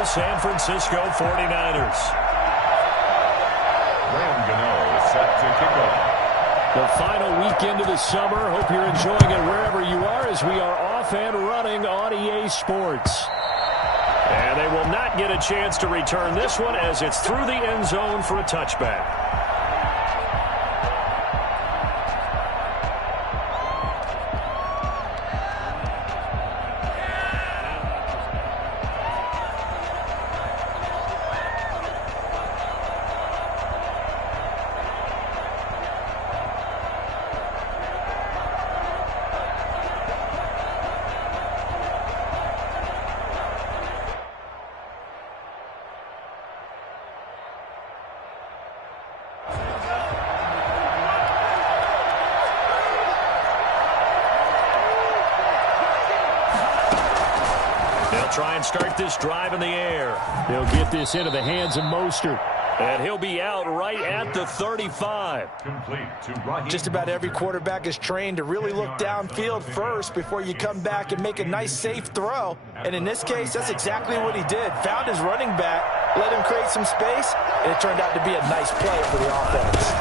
the San Francisco 49ers. Graham Gano is set to kick off. The final weekend of the summer. Hope you're enjoying it wherever you are as we are off and running on EA Sports. And they will not get a chance to return this one as it's through the end zone for a touchback. Try and start this drive in the air. They'll get this into the hands of Mostert. And he'll be out right at the 35. Complete to Raheem. Just about every quarterback is trained to really look downfield first before you come back and make a nice, safe throw. And in this case, that's exactly what he did. Found his running back, let him create some space, and it turned out to be a nice play for the offense.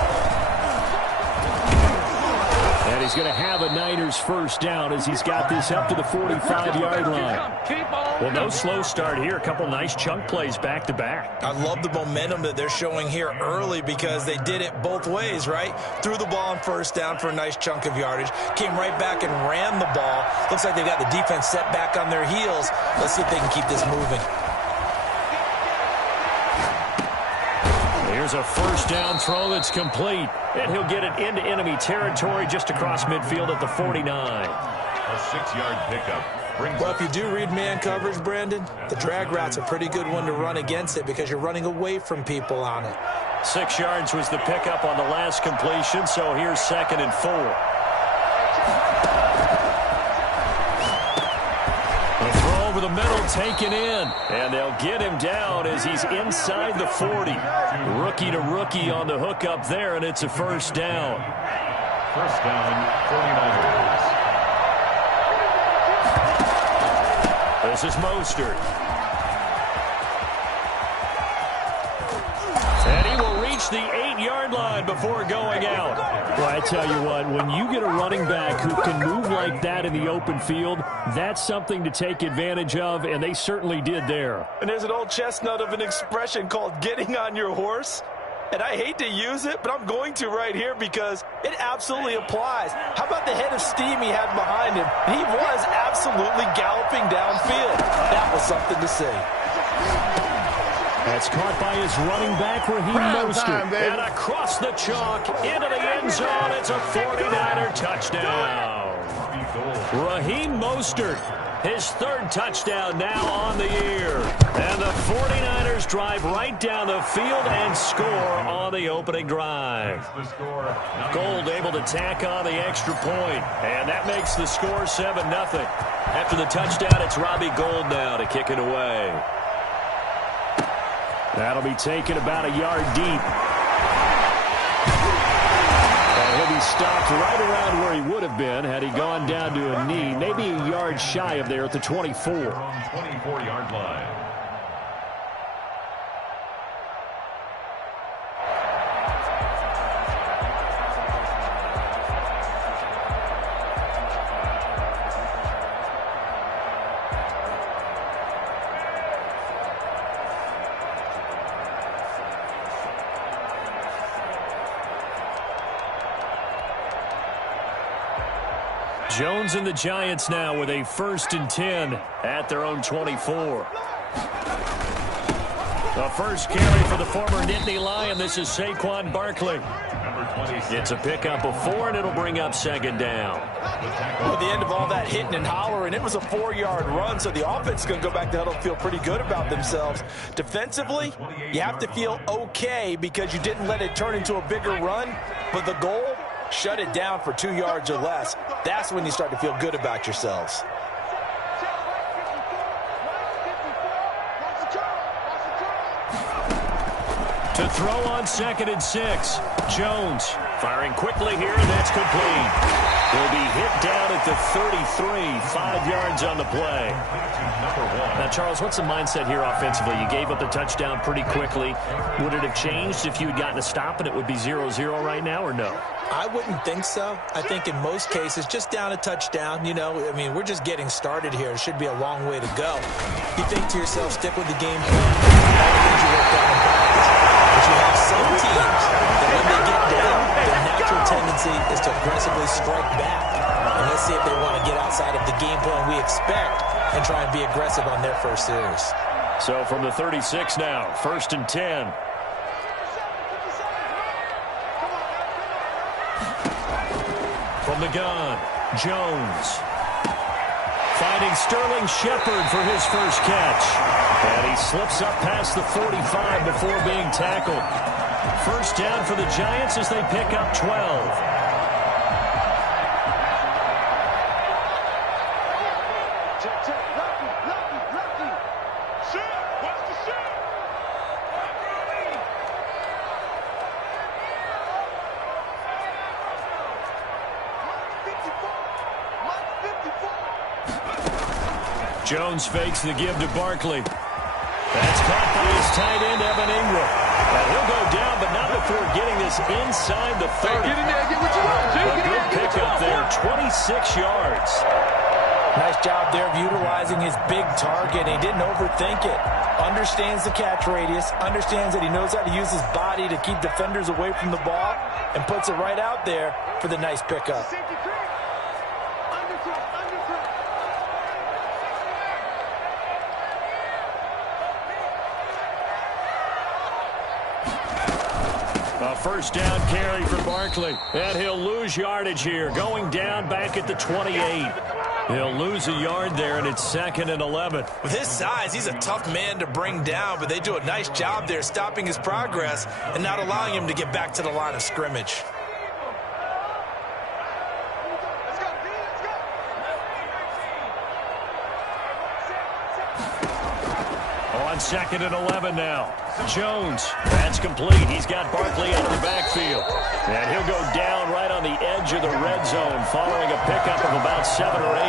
And he's going to have a Niners first down as he's got this up to the 45-yard line. Well, no slow start here. A couple nice chunk plays back-to-back. I love the momentum that they're showing here early because they did it both ways, right? Threw the ball on first down for a nice chunk of yardage. Came right back and ran the ball. Looks like they've got the defense set back on their heels. Let's see if they can keep this moving. Here's a first down throw that's complete. And he'll get it into enemy territory just across midfield at the 49. A 6-yard pickup. Well, if you do read man coverage, Brandon, the drag route's a pretty good one to run against it because you're running away from people on it. 6 yards was the pickup on the last completion, so here's 2nd and 4. A throw over the middle taken in, and they'll get him down as he's inside the 40. Rookie to rookie on the hook up there, and it's a first down. First down, 49ers. This is Mostert. And he will reach the 8-yard line before going out. Well, I tell you what, when you get a running back who can move like that in the open field, that's something to take advantage of, and they certainly did there. And there's an old chestnut of an expression called getting on your horse. And I hate to use it, but I'm going to right here because it absolutely applies. How about the head of steam he had behind him? He was absolutely galloping downfield. That was something to see. That's caught by his running back, Raheem Mostert. And across the chalk, into the end zone, it's a 49er touchdown. Raheem Mostert, his 3rd touchdown now on the year. And the 49ers drive right down the field and score on the opening drive. Gold able to tack on the extra point, and that makes the score 7-0. After the touchdown, it's Robbie Gould now to kick it away. That'll be taken about a yard deep. And he'll be stopped right around where he would have been had he gone down to a knee, maybe a yard shy of there at the 24. 24-yard line. Jones and the Giants now with a 1st and 10 at their own 24. The first carry for the former Nittany Lion. This is Saquon Barkley. It's a pickup of 4, and it'll bring up 2nd down. Well, at the end of all that hitting and hollering, it was a 4-yard run, so the offense is going to go back to huddle and feel pretty good about themselves. Defensively, you have to feel okay because you didn't let it turn into a bigger run, but the goal, shut it down for 2 yards or less. That's when you start to feel good about yourselves. To throw on 2nd and 6, Jones. Firing quickly here, and that's complete. He'll be hit down at the 33, 5 yards on the play. Now, Charles, what's the mindset here offensively? You gave up the touchdown pretty quickly. Would it have changed if you had gotten a stop and it would be 0-0 right now, or no? I wouldn't think so. I think in most cases, just down a touchdown, you know, I mean, we're just getting started here. It should be a long way to go. You think to yourself, stick with the game plan. But you have some teams that when they get down, their natural tendency is to aggressively strike back. And let's see if they want to get outside of the game plan we expect and try and be aggressive on their first series. So from the 36 now, 1st and 10. From the gun, Jones. Finding Sterling Shepard for his first catch. And he slips up past the 45 before being tackled. First down for the Giants as they pick up 12. Jones fakes the give to Barkley. That's caught by his tight end, Evan Ingram. And he'll go down, but not before getting this inside the 30. Get in there, get what you want. A good pickup there, 26 yards. Nice job there of utilizing his big target. He didn't overthink it. Understands the catch radius, understands that he knows how to use his body to keep defenders away from the ball, and puts it right out there for the nice pickup. A first down carry for Barkley. And he'll lose yardage here. Going down back at the 28. He'll lose a yard there, and it's 2nd and 11. With his size, he's a tough man to bring down, but they do a nice job there stopping his progress and not allowing him to get back to the line of scrimmage. On 2nd and 11 now. Jones, that's complete. He's got Barkley out of the backfield. And he'll go down right on the edge of the red zone following a pickup of about 7 or 8.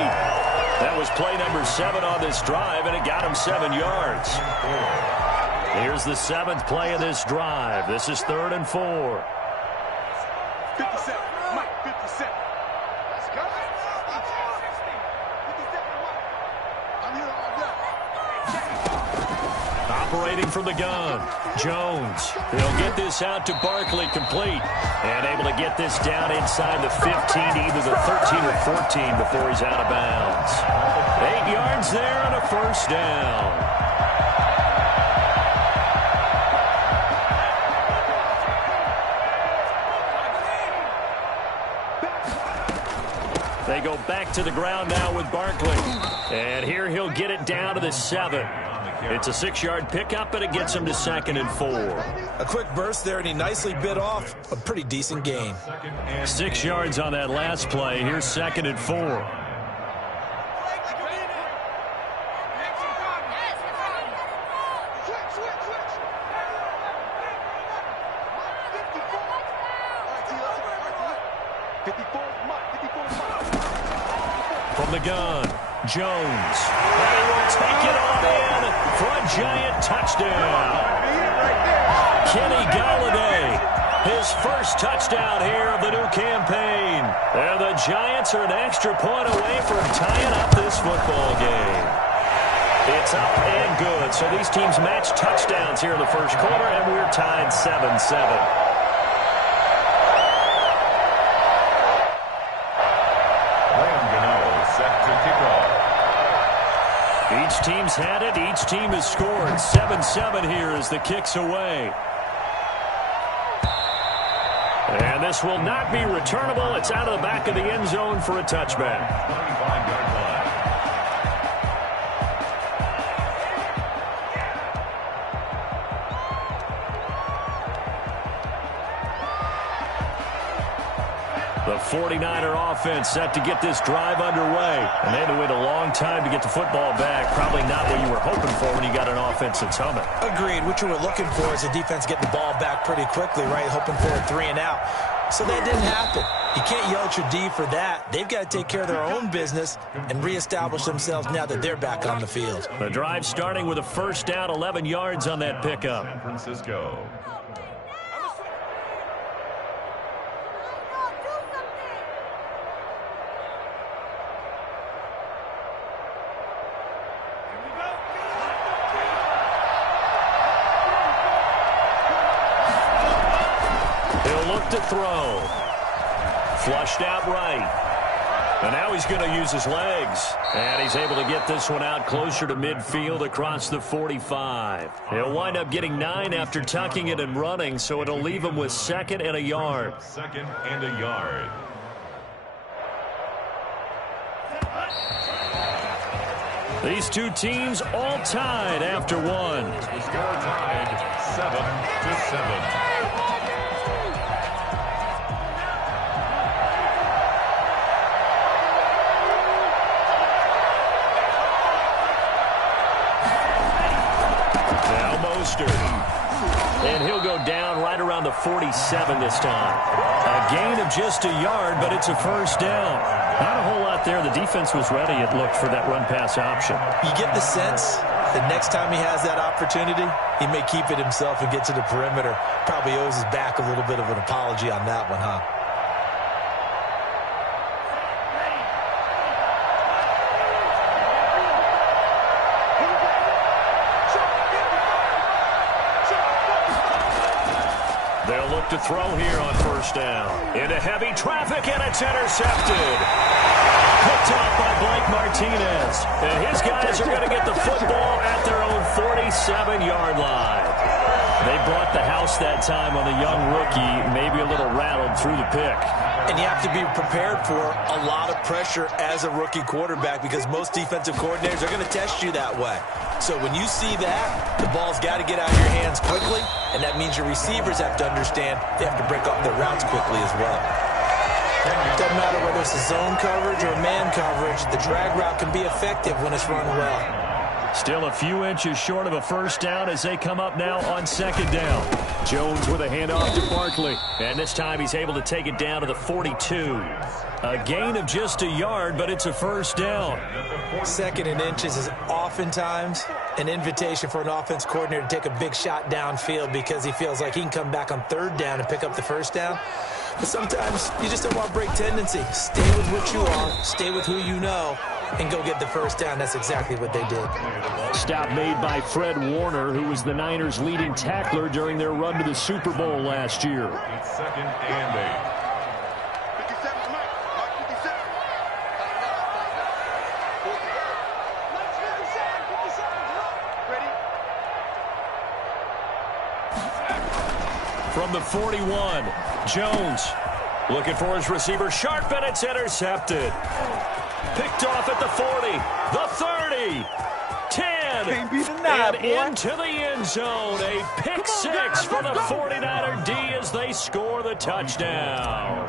That was play number 7 on this drive, and it got him 7 yards. Here's the 7th play of this drive. This is 3rd and 4. 57, Mike, 57. Let's go. 57, Mike. I'm here all day. Operating from the gun, Jones. He'll get this out to Barkley, complete. And able to get this down inside the 15, either the 13 or 14 before he's out of bounds. 8 yards there and a first down. They go back to the ground now with Barkley. And here he'll get it down to the 7. It's a 6-yard pickup, but it gets him to 2nd and 4. A quick burst there, and he nicely bit off a pretty decent gain. 6 yards on that last play. Here's 2nd and 4. From the gun, Jones. And he will take it on in for a Giant touchdown. Kenny Golladay, his first touchdown here of the new campaign. And the Giants are an extra point away from tying up this football game. It's up and good. So these teams match touchdowns here in the first quarter, and we're tied 7-7. Each team's had it. Each team has scored. 7-7 here as the kick's away. And this will not be returnable. It's out of the back of the end zone for a touchback. 25-yard line. The 49er offense set to get this drive underway. And they had to wait a long time to get the football back. Probably not what you were hoping for when you got an offense that's humming. Agreed. What you were looking for is the defense getting the ball back pretty quickly, right? Hoping for a 3 and out. So that didn't happen. You can't yell at your D for that. They've got to take care of their own business and reestablish themselves now that they're back on the field. The drive starting with a first down, 11 yards on that pickup. San Francisco. He'll look to throw. Flushed out right. And now he's going to use his legs. And he's able to get this one out closer to midfield across the 45. He'll wind up getting 9 after tucking it and running, so it'll leave him with 2nd and a yard. 2nd and a yard. These two teams all tied after one. The score tied 7-7. And he'll go down right around the 47 this time. A gain of just a yard, but it's a first down. Not a whole lot there. The defense was ready, it looked, for that run-pass option. You get the sense that next time he has that opportunity, he may keep it himself and get to the perimeter. Probably owes his back a little bit of an apology on that one, huh? They'll look to throw here on first down. Into heavy traffic, and it's intercepted. Picked off by Blake Martinez. And his guys are going to get the football at their own 47-yard line. They brought the house that time on the young rookie, maybe a little rattled through the pick. And you have to be prepared for a lot of pressure as a rookie quarterback because most defensive coordinators are going to test you that way. So when you see that, the ball's got to get out of your hands quickly, and that means your receivers have to understand they have to break off their routes quickly as well. Doesn't matter whether it's a zone coverage or man coverage, the drag route can be effective when it's run well. Still a few inches short of a first down as they come up now on 2nd down. Jones with a handoff to Barkley. And this time he's able to take it down to the 42. A gain of just a yard, but it's a first down. 2nd and inches is oftentimes an invitation for an offense coordinator to take a big shot downfield because he feels like he can come back on 3rd down and pick up the first down. But sometimes you just don't want to break tendency. Stay with what you are, stay with who you know, and go get the first down. That's exactly what they did. Stop made by Fred Warner, who was the Niners' leading tackler during their run to the Super Bowl last year. It's 2nd and 8. 57, Mike. Mike 57. Ready? From the 41, Jones looking for his receiver, Sharp, and it's intercepted. Picked off at the 40, the 30, 10, Can't be denied, and boy. into the end zone. A pick six for the 49er D as they score the touchdown.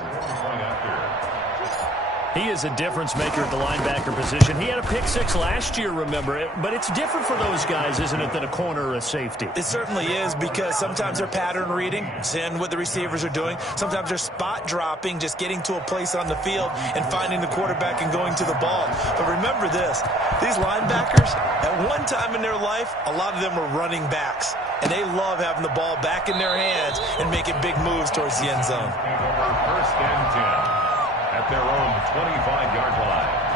He is a difference maker at the linebacker position. He had a pick six last year, remember it, but it's different for those guys, isn't it, than a corner or a safety? It certainly is because sometimes they're pattern reading, seeing what the receivers are doing. Sometimes they're spot dropping, just getting to a place on the field and finding the quarterback and going to the ball. But remember this, these linebackers, at one time in their life, a lot of them were running backs. And they love having the ball back in their hands and making big moves towards the end zone. 1st and 10. At their own 25-yard line.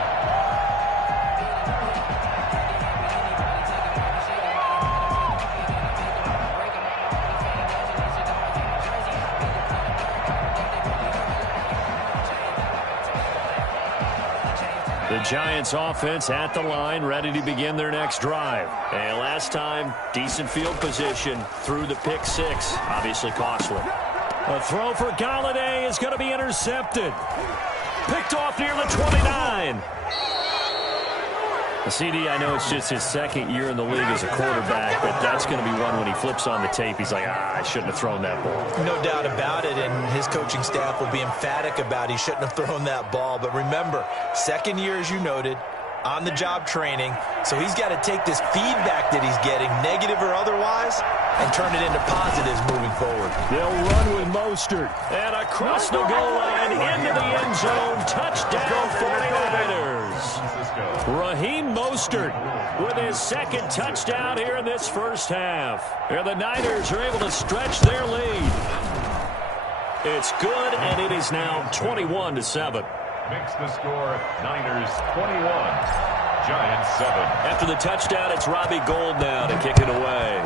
The Giants offense at the line, ready to begin their next drive. And last time, decent field position through the pick six. Obviously costly. A throw for Galladay is going to be intercepted. Picked off near the 29. The CD, I know it's just his 2nd year in the league as a quarterback, but that's going to be one when he flips on the tape. He's like, I shouldn't have thrown that ball. No doubt about it, and his coaching staff will be emphatic about he shouldn't have thrown that ball. But remember, 2nd year, as you noted, on-the-job training, so he's got to take this feedback that he's getting, negative or otherwise, and turn it into positives moving forward. They'll run with Mostert. And across the goal line into the end zone. Touchdown 49ers. Raheem Mostert with his second touchdown here in this first half. And the Niners are able to stretch their lead. It's good, and it is now 21-7. Makes the score Niners 21, Giants 7. After the touchdown, it's Robbie Gould now to kick it away.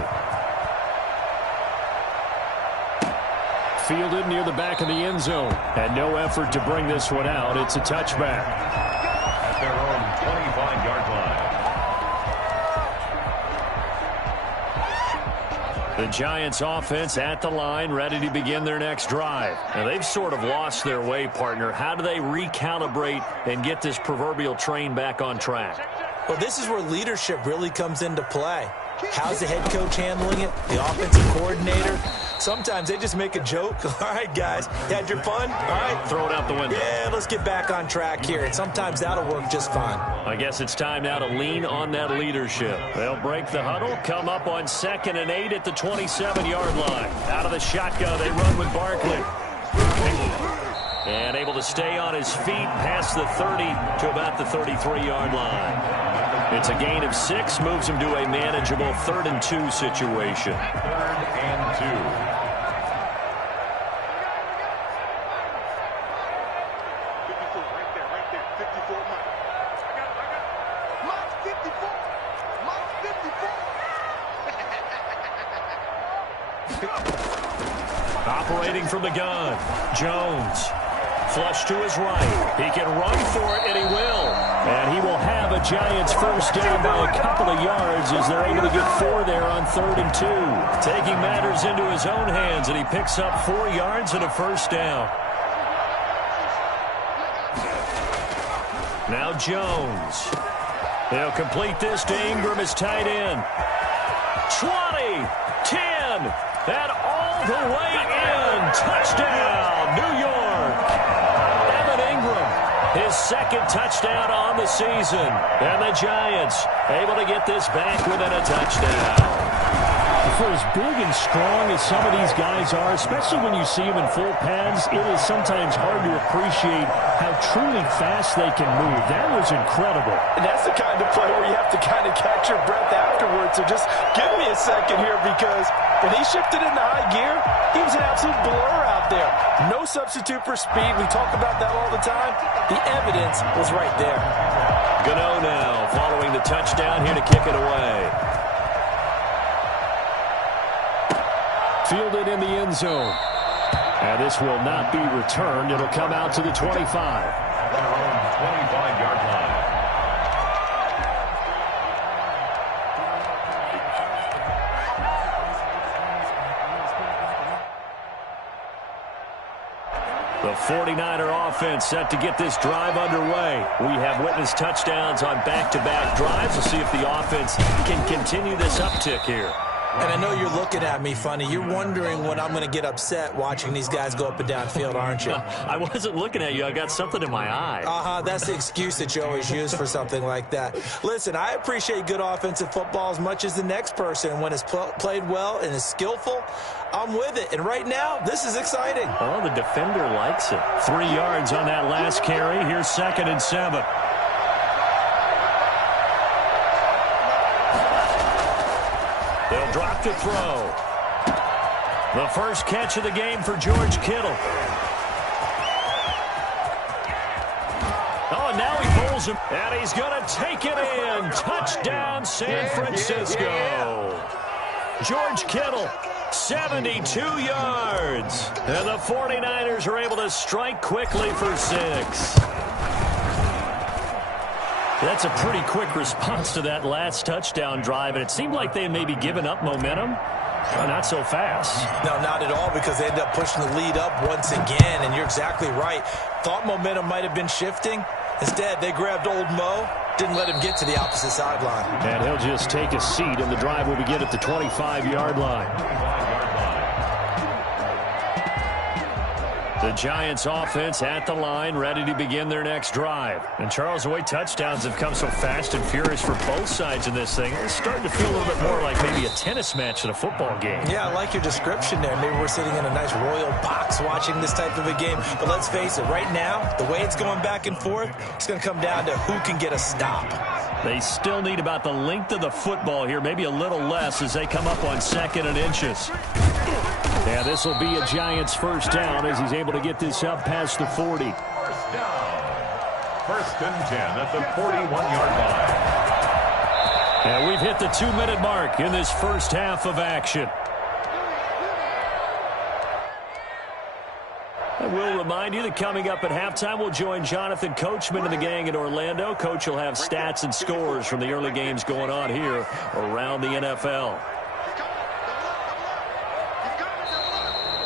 Fielded near the back of the end zone. And no effort to bring this one out. It's a touchback. At their own 25-yard line. The Giants offense at the line, ready to begin their next drive. Now, they've sort of lost their way, partner. How do they recalibrate and get this proverbial train back on track? Well, this is where leadership really comes into play. How's the head coach handling it? The offensive coordinator? Sometimes they just make a joke. All right, guys, you had your fun? All right. Throw it out the window. Yeah, let's get back on track here. And sometimes that'll work just fine. I guess it's time now to lean on that leadership. They'll break the huddle, come up on 2nd and 8 at the 27-yard line. Out of the shotgun, they run with Barkley. And able to stay on his feet past the 30 to about the 33-yard line. It's a gain of 6, moves him to a manageable 3rd and 2 situation. 3rd and 2. Operating from the gun, Jones. Flush to his right. He can run for it, and he will. And he will have a Giants first down by a couple of yards as they're able to get 4 there on 3rd and 2. Taking matters into his own hands, and he picks up 4 yards and a first down. Now Jones. He'll complete this to Ingram as tight end. 20, 10, and all the way in. Touchdown, New York. Evan Ingram, his 2nd touchdown on the season. And the Giants able to get this back within a touchdown. For as big and strong as some of these guys are, especially when you see them in full pads, it is sometimes hard to appreciate how truly fast they can move. That was incredible. And that's the kind of play where you have to kind of catch your breath afterwards. So just give me a second here, because when he shifted into high gear, he was an absolute blur out there. No substitute for speed. We talk about that all the time. The evidence was right there. Gano now following the touchdown here to kick it away. Fielded in the end zone. And this will not be returned. It'll come out to the 25. Their own 25-yard line. The 49er offense set to get this drive underway. We have witnessed touchdowns on back-to-back drives. We'll see if the offense can continue this uptick here. And I know you're looking at me funny. You're wondering when I'm going to get upset watching these guys go up and down field, aren't you? I wasn't looking at you. I got something in my eye. That's the excuse that you always use for something like that. Listen, I appreciate good offensive football as much as the next person. When it's played well and is skillful, I'm with it. And right now, this is exciting. Oh, the defender likes it. 3 yards on that last carry. Here's 2nd and 7. They'll drop to throw. The first catch of the game for George Kittle. Oh, and now he pulls him. And he's going to take it in. Touchdown, San Francisco. George Kittle, 72 yards. And the 49ers are able to strike quickly for 6. That's a pretty quick response to that last touchdown drive, and it seemed like they may be giving up momentum. Well, not so fast. No, not at all, because they ended up pushing the lead up once again, and you're exactly right. Thought momentum might have been shifting. Instead, they grabbed old Mo, didn't let him get to the opposite sideline. And he'll just take a seat, and the drive will begin at the 25-yard line. The Giants offense at the line, ready to begin their next drive. And Charles, the way touchdowns have come so fast and furious for both sides in this thing, it's starting to feel a little bit more like maybe a tennis match than a football game. Yeah, I like your description there. Maybe we're sitting in a nice royal box watching this type of a game. But let's face it, right now, the way it's going back and forth, it's going to come down to who can get a stop. They still need about the length of the football here, maybe a little less as they come up on 2nd and inches. Yeah, this will be a Giants first down as he's able to get this up past the 40. First down. 1st and 10 at the 41-yard line. And we've hit the 2-minute mark in this first half of action. I will remind you that coming up at halftime, we'll join Jonathan Coachman and the gang in Orlando. Coach will have stats and scores from the early games going on here around the NFL.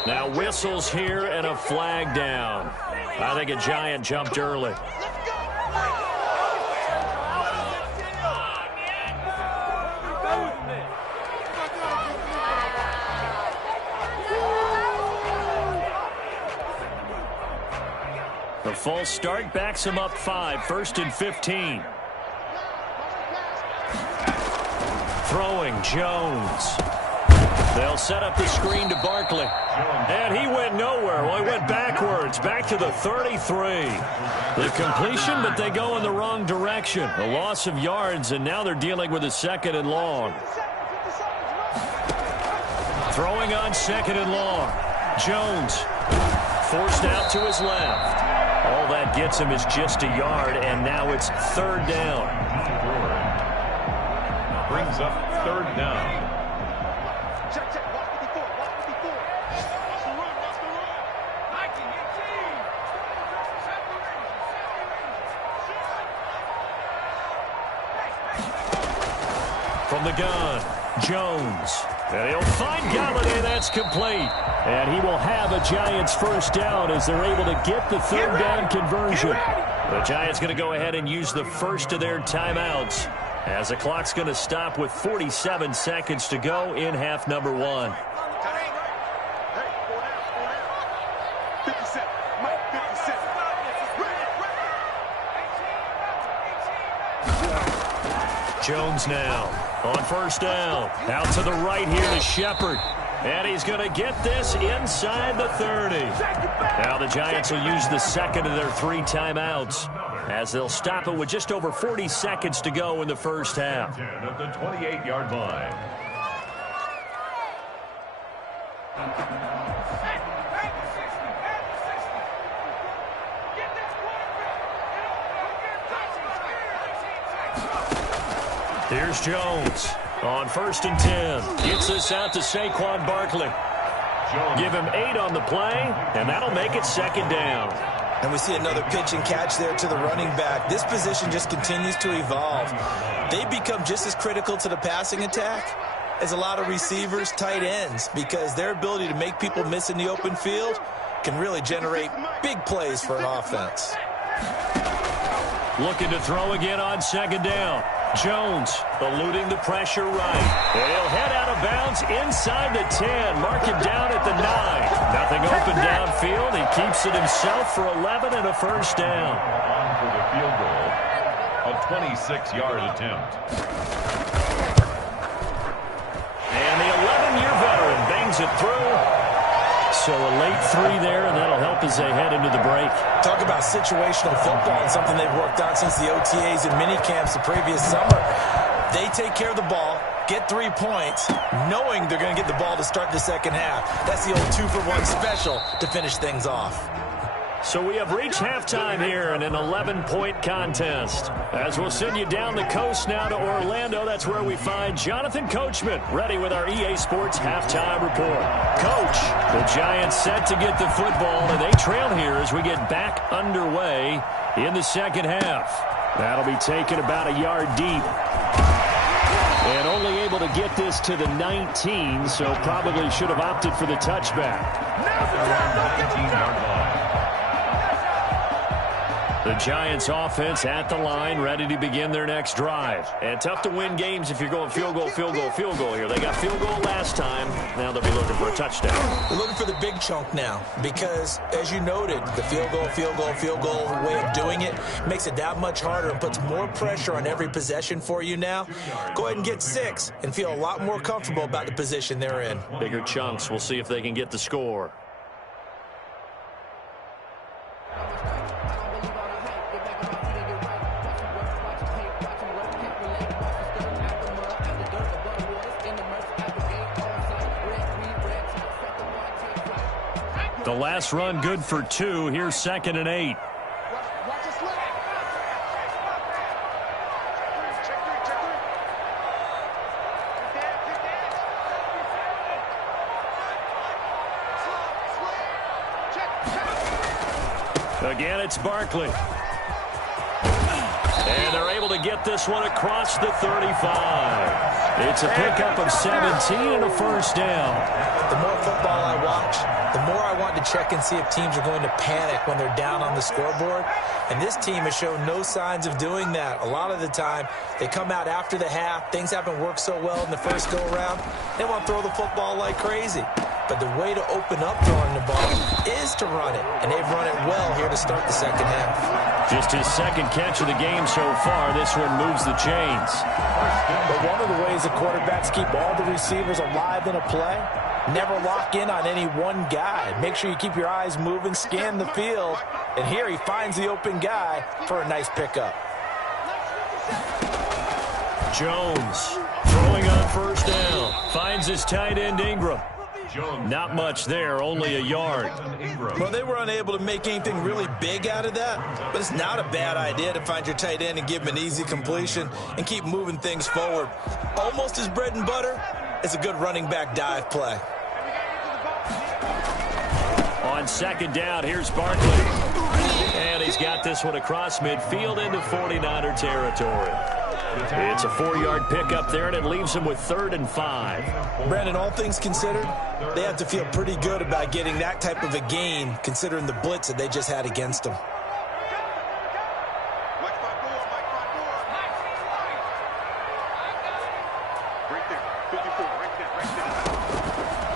Now whistles here and a flag down. I think a Giant jumped early. The false start backs him up 5, 1st and 15. Throwing Jones. They'll set up the screen to Barkley. And he went nowhere. Well, he went backwards, back to the 33. The completion, but they go in the wrong direction. A loss of yards, and now they're dealing with a 2nd and long. Throwing on 2nd and long. Jones forced out to his left. All that gets him is just a yard, and now it's 3rd down. Brings up 3rd down. From the gun, Jones. And he'll find Galladay. That's complete. And he will have a Giants first down as they're able to get the 3rd down conversion. The Giants going to go ahead and use the first of their timeouts as the clock's going to stop with 47 seconds to go in half number 1. Jones now on 1st down. Out to the right here to Shepard. And he's going to get this inside the 30. Now the Giants will use the 2nd of their 3 timeouts as they'll stop it with just over 40 seconds to go in the first half. At the 28-yard line. Here's Jones on 1st and 10. Gets this out to Saquon Barkley. Give him 8 on the play, and that'll make it 2nd down. And we see another pitch and catch there to the running back. This position just continues to evolve. They become just as critical to the passing attack as a lot of receivers, tight ends, because their ability to make people miss in the open field can really generate big plays for an offense. Looking to throw again on 2nd down. Jones eluding the pressure right. And he'll head out of bounds inside the 10. Mark him down at the 9. Nothing open downfield. He keeps it himself for 11 and a first down. On for the field goal. A 26-yard attempt. And the 11-year veteran bangs it through. So a late 3 there, and that'll help as they head into the break. Talk about situational football and something they've worked on since the OTAs and mini camps the previous summer. They take care of the ball, get 3 points, knowing they're going to get the ball to start the second half. That's the old 2-for-1 special to finish things off. So we have reached halftime here in an 11-point contest. As we'll send you down the coast now to Orlando, that's where we find Jonathan Coachman, ready with our EA Sports halftime report. Coach, the Giants set to get the football, and they trail here as we get back underway in the second half. That'll be taken about a yard deep. And only able to get this to the 19, so probably should have opted for the touchback. Around 19-yard line. The Giants offense at the line, ready to begin their next drive. And tough to win games if you're going field goal, field goal, field goal here. They got field goal last time. Now they'll be looking for a touchdown. They're looking for the big chunk now because, as you noted, the field goal, field goal, field goal way of doing it makes it that much harder and puts more pressure on every possession for you now. Go ahead and get 6 and feel a lot more comfortable about the position they're in. Bigger chunks. We'll see if they can get the score. The last run good for 2. Here's 2nd and 8. Again, it's Barkley. And they're able to get this one across the 35. It's a pickup of 17 and a first down. The more football I watch, the more I want to check and see if teams are going to panic when they're down on the scoreboard. And this team has shown no signs of doing that. A lot of the time, they come out after the half. Things haven't worked so well in the first go-around. They want to throw the football like crazy. But the way to open up throwing the ball is to run it. And they've run it well here to start the second half. Just his second catch of the game so far. This one moves the chains. But one of the ways the quarterbacks keep all the receivers alive in a play, never lock in on any one guy. Make sure you keep your eyes moving, scan the field. And here he finds the open guy for a nice pickup. Jones throwing on first down. Finds his tight end Ingram. Not much there, only a yard. Well, they were unable to make anything really big out of that, but it's not a bad idea to find your tight end and give him an easy completion and keep moving things forward. Almost his bread and butter. It's a good running back dive play. On second down, here's Barkley. And he's got this one across midfield into 49er territory. It's a 4-yard pickup there, and it leaves him with 3rd and 5. Brandon, all things considered, they have to feel pretty good about getting that type of a gain, considering the blitz that they just had against them.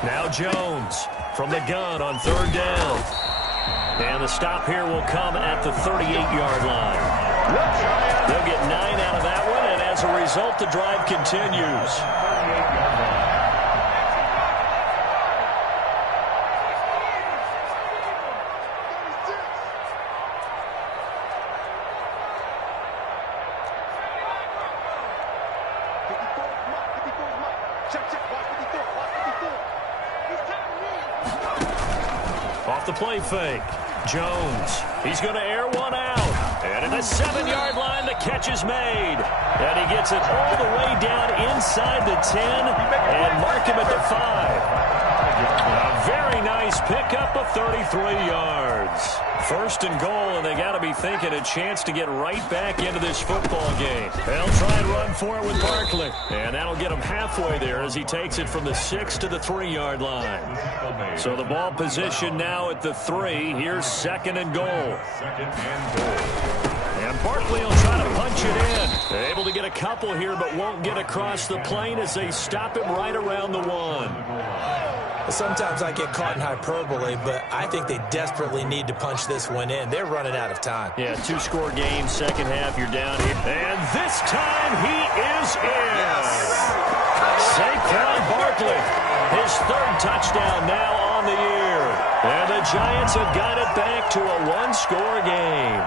Now Jones from the gun on 3rd down. And the stop here will come at the 38-yard line. They'll get 9 out of that one, and as a result, the drive continues. Off the play fake. Jones. He's going to air one out. And at the 7-yard line, the catch is made. And he gets it all the way down inside the 10 and mark him at the 5. A very nice pickup of 33 yards. 1st and goal, and they got to be thinking a chance to get right back into this football game. They'll try and run for it with Barkley. And that'll get him halfway there as he takes it from the 6 to the 3-yard line. So the ball position now at the 3. Here's 2nd and goal. And Barkley will try to punch it in. They're able to get a couple here, but won't get across the plane as they stop him right around the 1. Sometimes I get caught in hyperbole, but I think they desperately need to punch this one in. They're running out of time. Yeah, 2-score game, second half, you're down here. And this time he is in. Yes. Saquon Barkley, his 3rd touchdown now on the year. And the Giants have got it back to a 1-score game.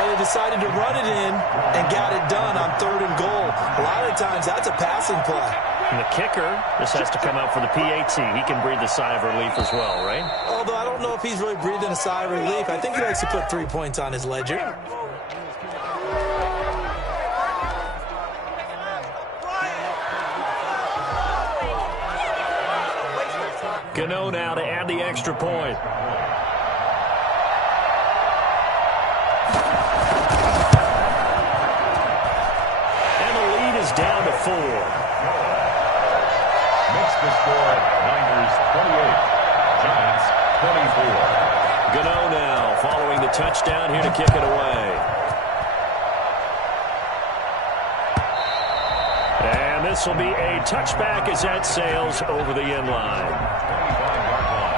Well, they decided to run it in and got it done on 3rd and goal. A lot of times that's a passing play. And the kicker, this has to come out for the PAT. He can breathe a sigh of relief as well, right? Although I don't know if he's really breathing a sigh of relief. I think he likes to put 3 points on his ledger. Gano now to add the extra point. And the lead is down to 4. Makes the score Niners 28, Giants 24. Gano now following the touchdown here to kick it away. And this will be a touchback as that sails over the end line. 25-yard line.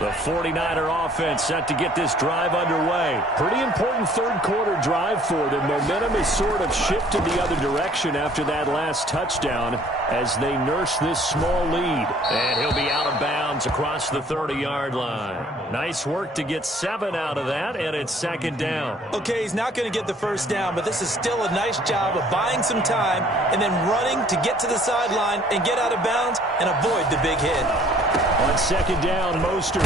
The 49er offense set to get this drive underway. Pretty important third quarter drive for them. Momentum has sort of shifted the other direction after that last touchdown as they nurse this small lead. And he'll be out of bounds across the 30-yard line. Nice work to get 7 out of that, and it's second down. Okay, he's not going to get the first down, but this is still a nice job of buying some time and then running to get to the sideline and get out of bounds and avoid the big hit. On second down, Mostert.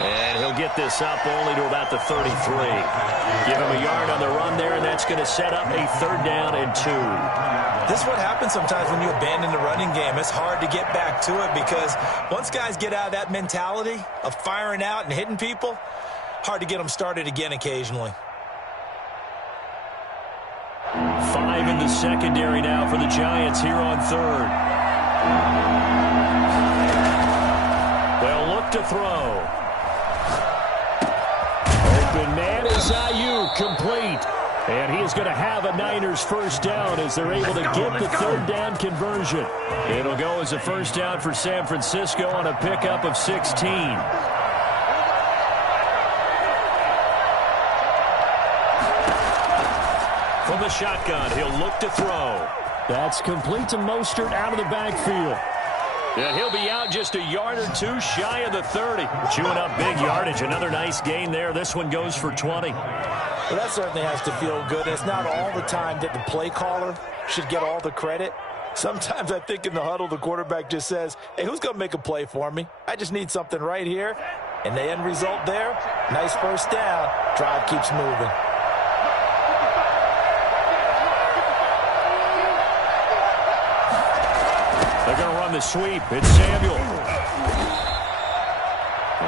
And he'll get this up only to about the 33. Give him a yard on the run there, and that's going to set up a third down and 2. This is what happens sometimes when you abandon the running game. It's hard to get back to it because once guys get out of that mentality of firing out and hitting people, hard to get them started again occasionally. 5 in the secondary now for the Giants here on third. They'll look to throw. Open man is Ayuk, complete. And he is going to have a Niners first down as they're able to get the third down conversion. It'll go as a first down for San Francisco on a pickup of 16. From the shotgun, he'll look to throw. That's complete to Mostert out of the backfield. And he'll be out just a yard or 2 shy of the 30. Chewing up big yardage. Another nice gain there. This one goes for 20. Well, that certainly has to feel good. It's not all the time that the play caller should get all the credit. Sometimes I think in the huddle, the quarterback just says, hey, who's going to make a play for me? I just need something right here. And the end result there, nice first down. Drive keeps moving. They're going to run the sweep. It's Samuel.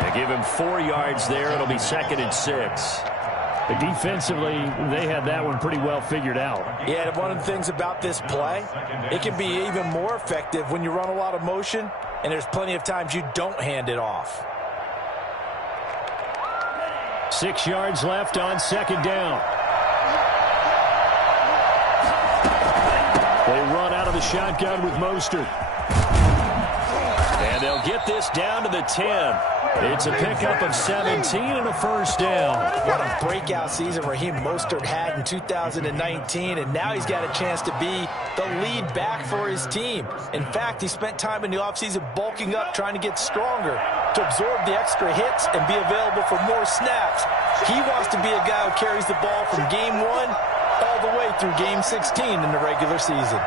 They give him 4 yards there. It'll be second and 6. Defensively, they had that one pretty well figured out. Yeah, one of the things about this play, it can be even more effective when you run a lot of motion, and there's plenty of times you don't hand it off. 6 yards left on second down. They run out of the shotgun with Mostert. And they'll get this down to the 10. It's a pickup of 17 and a first down. What a breakout season Raheem Mostert had in 2019, and now he's got a chance to be the lead back for his team. In fact, he spent time in the offseason bulking up, trying to get stronger, to absorb the extra hits and be available for more snaps. He wants to be a guy who carries the ball from game 1 all the way through game 16 in the regular season.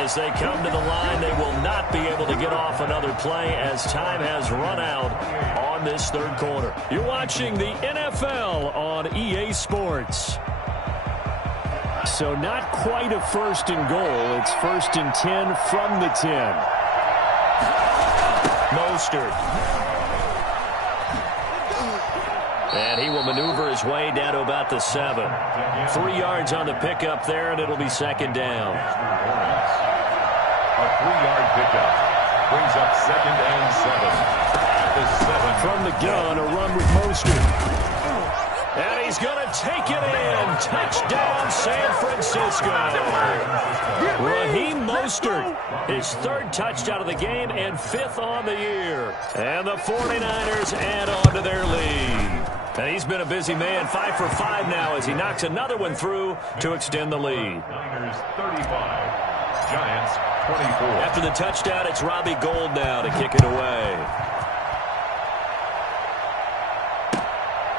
As they come to the line, they will not be able to get off another play as time has run out on this third quarter. You're watching the NFL on EA Sports. So not quite a first and goal. It's first and 10 from the 10. Mostert. And he will maneuver his way down to about the 7. 3 yards on the pickup there, and it'll be second down. A 3-yard pickup brings up second and 7. At the 7. From the gun, a run with Mostert. And he's going to take it in. Touchdown, San Francisco. Raheem Mostert, his 3rd touchdown of the game and 5th on the year. And the 49ers add on to their lead. And he's been a busy man, 5 for 5 now as he knocks another one through to extend the lead. Niners 35, Giants 24. After the touchdown, it's Robbie Gould now to kick it away.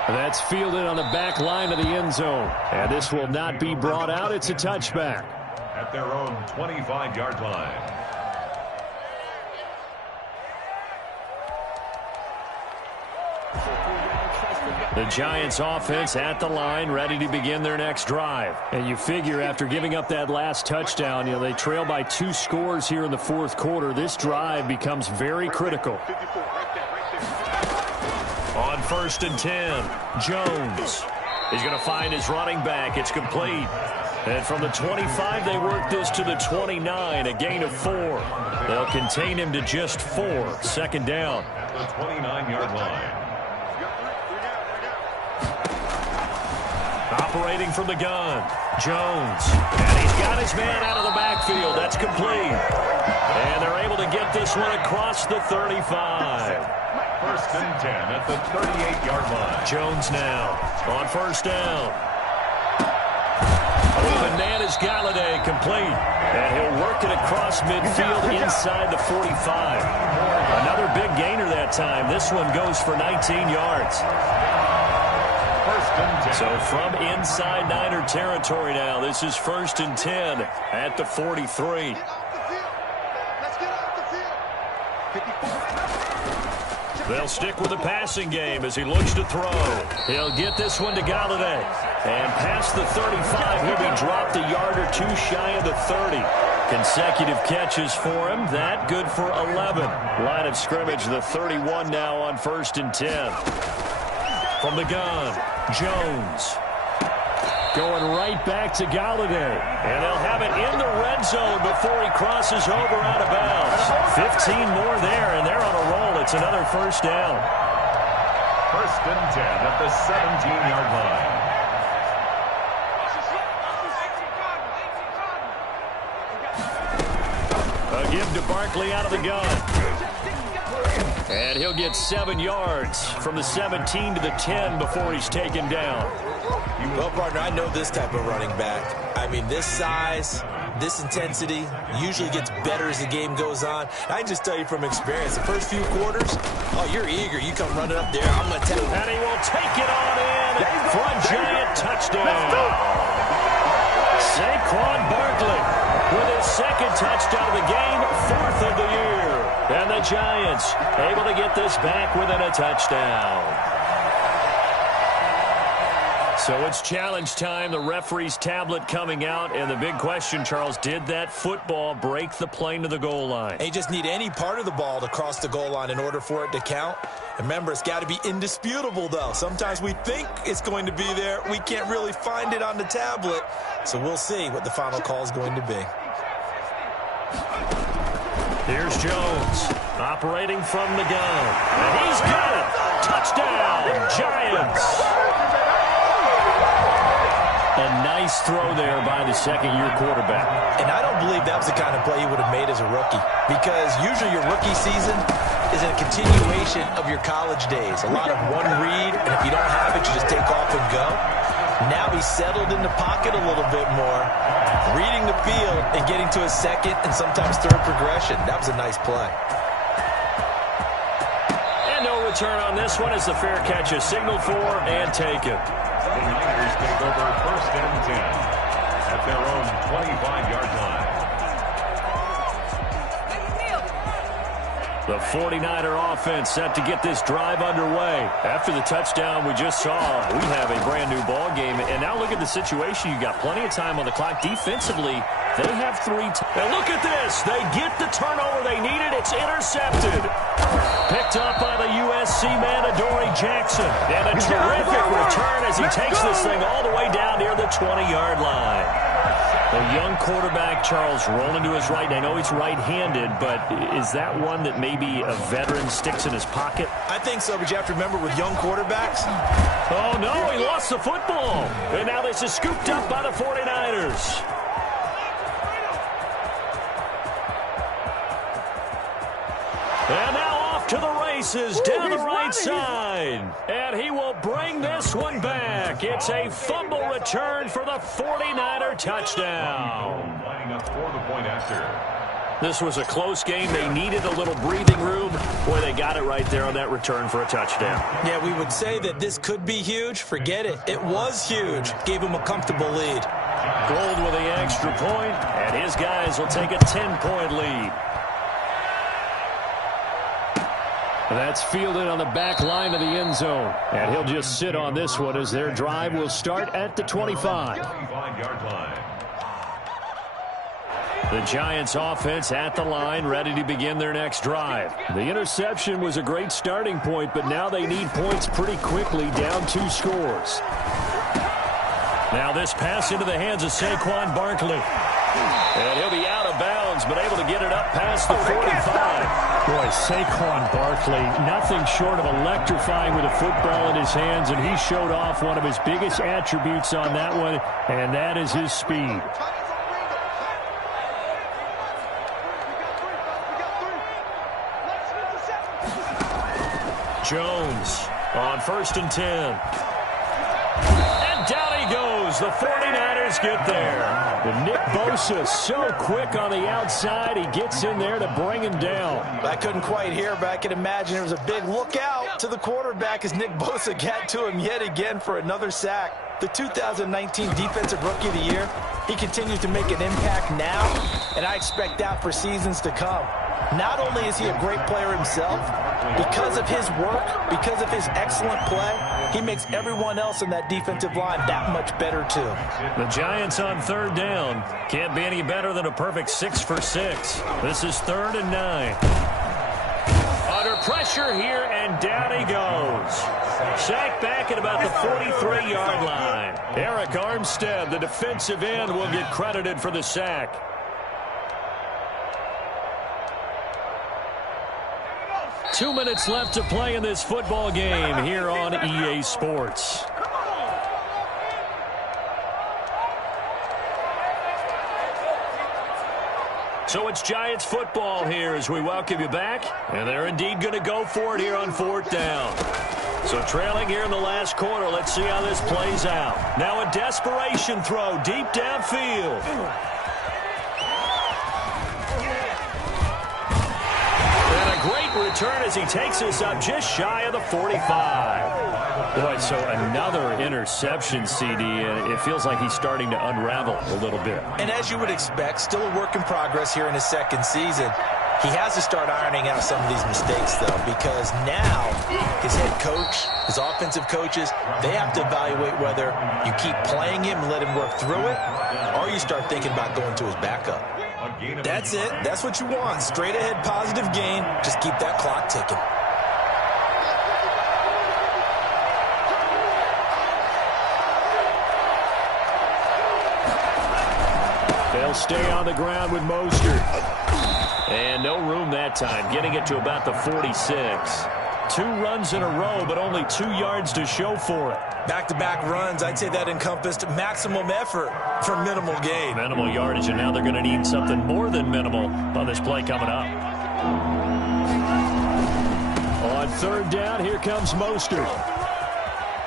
That's fielded on the back line of the end zone. And this will not be brought out. It's a touchback. At their own 25-yard line. The Giants offense at the line, ready to begin their next drive. And you figure after giving up that last touchdown, they trail by 2 scores here in the fourth quarter. This drive becomes very critical. On 1st and 10, Jones. He's going to find his running back. It's complete. And from the 25, they work this to the 29, a gain of 4. They'll contain him to just 4. 2nd down. At the 29-yard line. Operating from the gun, Jones. And he's got his man out of the backfield. That's complete. And they're able to get this one across the 35. 1st and 10 at the 38-yard line. Jones now on 1st down. Bananas Galladay complete. And he'll work it across midfield inside the 45. Another big gainer that time. This one goes for 19 yards. 1st and 10. So from inside Niner territory now, this is 1st and 10 at the 43. They'll stick with the passing game as he looks to throw. He'll get this one to Galladay. And past the 35, he'll be dropped a yard or 2 shy of the 30. Consecutive catches for him. That good for 11. Line of scrimmage, the 31 now on 1st and 10. From the gun, Jones. Going right back to Galladay. And they'll have it in the red zone before he crosses over out of bounds. 15 more there, and they're on a roll. It's another 1st down. 1st and 10 at the 17-yard line. A give to Barkley out of the gun. And he'll get 7 yards from the 17 to the 10 before he's taken down. Well, partner, I know this type of running back. I mean, this size, this intensity usually gets better as the game goes on. I can just tell you from experience, the first few quarters, oh, you're eager. You come running up there. I'm going to tell you. And he will take it on in for a giant touchdown. Saquon Barkley with his 2nd touchdown of the game, 4th of the year. And the Giants able to get this back within a touchdown. So it's challenge time. The referee's tablet coming out. And the big question, Charles, did that football break the plane to the goal line? They just need any part of the ball to cross the goal line in order for it to count. Remember, it's got to be indisputable, though. Sometimes we think it's going to be there. We can't really find it on the tablet. So we'll see what the final call is going to be. Here's Jones operating from the gun. And he's got it. Touchdown, Giants. A nice throw there by the 2nd-year quarterback. And I don't believe that was the kind of play he would have made as a rookie, because usually your rookie season is a continuation of your college days. A lot of one read, and if you don't have it, you just take off and go. Now he's settled in the pocket a little bit more, reading the field and getting to his 2nd and sometimes 3rd progression. That was a nice play. And no return on this one as the fair catch is signaled for and taken. The Niners take over 1st and 10 at their own 25-yard line. The 49er offense set to get this drive underway. After the touchdown we just saw, we have a brand-new ball game. And now look at the situation. You got plenty of time on the clock. Defensively, they have 3. And look at this. They get the turnover they needed. It's intercepted. Picked up by the USC man, Adoree Jackson. And a terrific return as he takes this thing all the way down near the 20-yard line. A young quarterback, Charles, rolling to his right. I know he's right-handed, but is that one that maybe a veteran sticks in his pocket? I think so, but you have to remember with young quarterbacks. Oh, no, he lost the football. And now this is scooped up by the 49ers. And now off to the races down the right side. And he will bring this one back. It's a fumble return for the 49er touchdown. Lining up for the point after. This was a close game. They needed a little breathing room. Boy, they got it right there on that return for a touchdown. Yeah, we would say that this could be huge. Forget it. It was huge. Gave him a comfortable lead. Gold with the extra point, and his guys will take a 10-point lead. That's fielded on the back line of the end zone. And he'll just sit on this one as their drive will start at the 25. 25-yard line. The Giants offense at the line, ready to begin their next drive. The interception was a great starting point, but now they need points pretty quickly, down 2 scores. Now this pass into the hands of Saquon Barkley. And he'll be out of bounds, but able to get it up past the 45. Boy, Saquon Barkley, nothing short of electrifying with a football in his hands, and he showed off one of his biggest attributes on that one, and that is his speed. Jones on 1st and 10. And down he goes. The 49ers get there. And Nick Bosa so quick on the outside. He gets in there to bring him down. I couldn't quite hear, but I can imagine there was a big look out to the quarterback as Nick Bosa got to him yet again for another sack. The 2019 Defensive Rookie of the Year, he continues to make an impact now, and I expect that for seasons to come. Not only is he a great player himself, because of his work, because of his excellent play, he makes everyone else in that defensive line that much better too. The Giants on 3rd down. Can't be any better than a perfect 6 for 6. This is 3rd and 9. Under pressure here, and down he goes. Sacked back at about the 43-yard line. Eric Armstead, the defensive end, will get credited for the sack. Two minutes left to play in this football game here on EA Sports. So it's Giants football here as we welcome you back. And they're indeed going to go for it here on 4th down. So trailing here in the last quarter, let's see how this plays out. Now a desperation throw deep downfield. Great return as he takes this up just shy of the 45. Boy, so another interception, CD, and it feels like he's starting to unravel a little bit. And as you would expect, still a work in progress here in his 2nd season. He has to start ironing out some of these mistakes, though, because now his head coach, his offensive coaches, they have to evaluate whether you keep playing him and let him work through it, or you start thinking about going to his backup. That's it. That's what you want. Straight ahead positive gain. Just keep that clock ticking. They'll stay on the ground with Mostert. And no room that time, getting it to about the 46. 2 runs in a row, but only 2 yards to show for it. Back-to-back runs, I'd say that encompassed maximum effort for minimal gain. Minimal yardage, and now they're going to need something more than minimal on this play coming up. On 3rd down, here comes Mostert.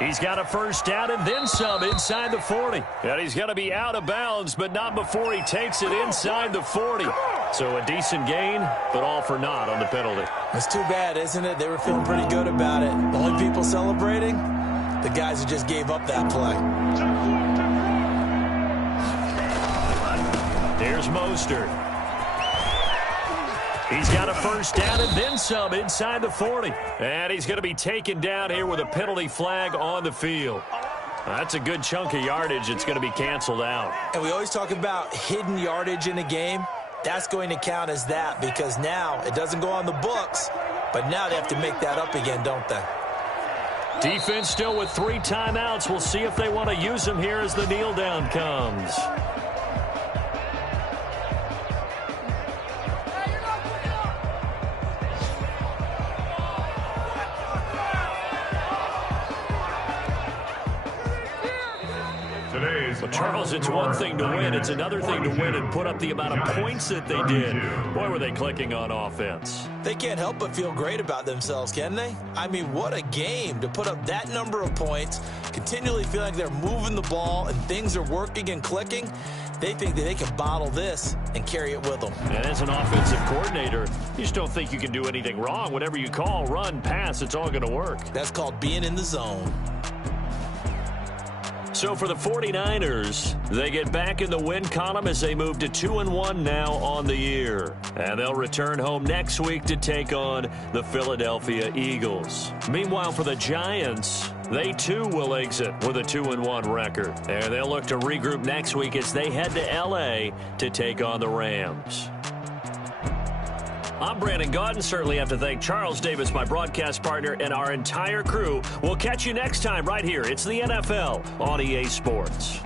He's got a 1st down and then some inside the 40. And he's going to be out of bounds, but not before he takes it inside the 40. So a decent gain, but all for naught on the penalty. It's too bad, isn't it? They were feeling pretty good about it. The only people celebrating, the guys who just gave up that play. Here's Mostert. He's got a 1st down and then some inside the 40. And he's going to be taken down here with a penalty flag on the field. That's a good chunk of yardage. It's going to be canceled out. And we always talk about hidden yardage in a game. That's going to count as that because now it doesn't go on the books, but now they have to make that up again, don't they? Defense still with 3 timeouts. We'll see if they want to use them here as the kneel down comes. Well, Charles, it's one thing to win. It's another thing to win and put up the amount of points that they did. Boy, were they clicking on offense. They can't help but feel great about themselves, can they? I mean, what a game to put up that number of points, continually feeling like they're moving the ball and things are working and clicking. They think that they can bottle this and carry it with them. And as an offensive coordinator, you just don't think you can do anything wrong. Whatever you call, run, pass, it's all going to work. That's called being in the zone. So for the 49ers, they get back in the win column as they move to 2-1 now on the year. And they'll return home next week to take on the Philadelphia Eagles. Meanwhile, for the Giants, they too will exit with a 2-1 record. And they'll look to regroup next week as they head to L.A. to take on the Rams. I'm Brandon Gaudin. Certainly have to thank Charles Davis, my broadcast partner, and our entire crew. We'll catch you next time right here. It's the NFL on EA Sports.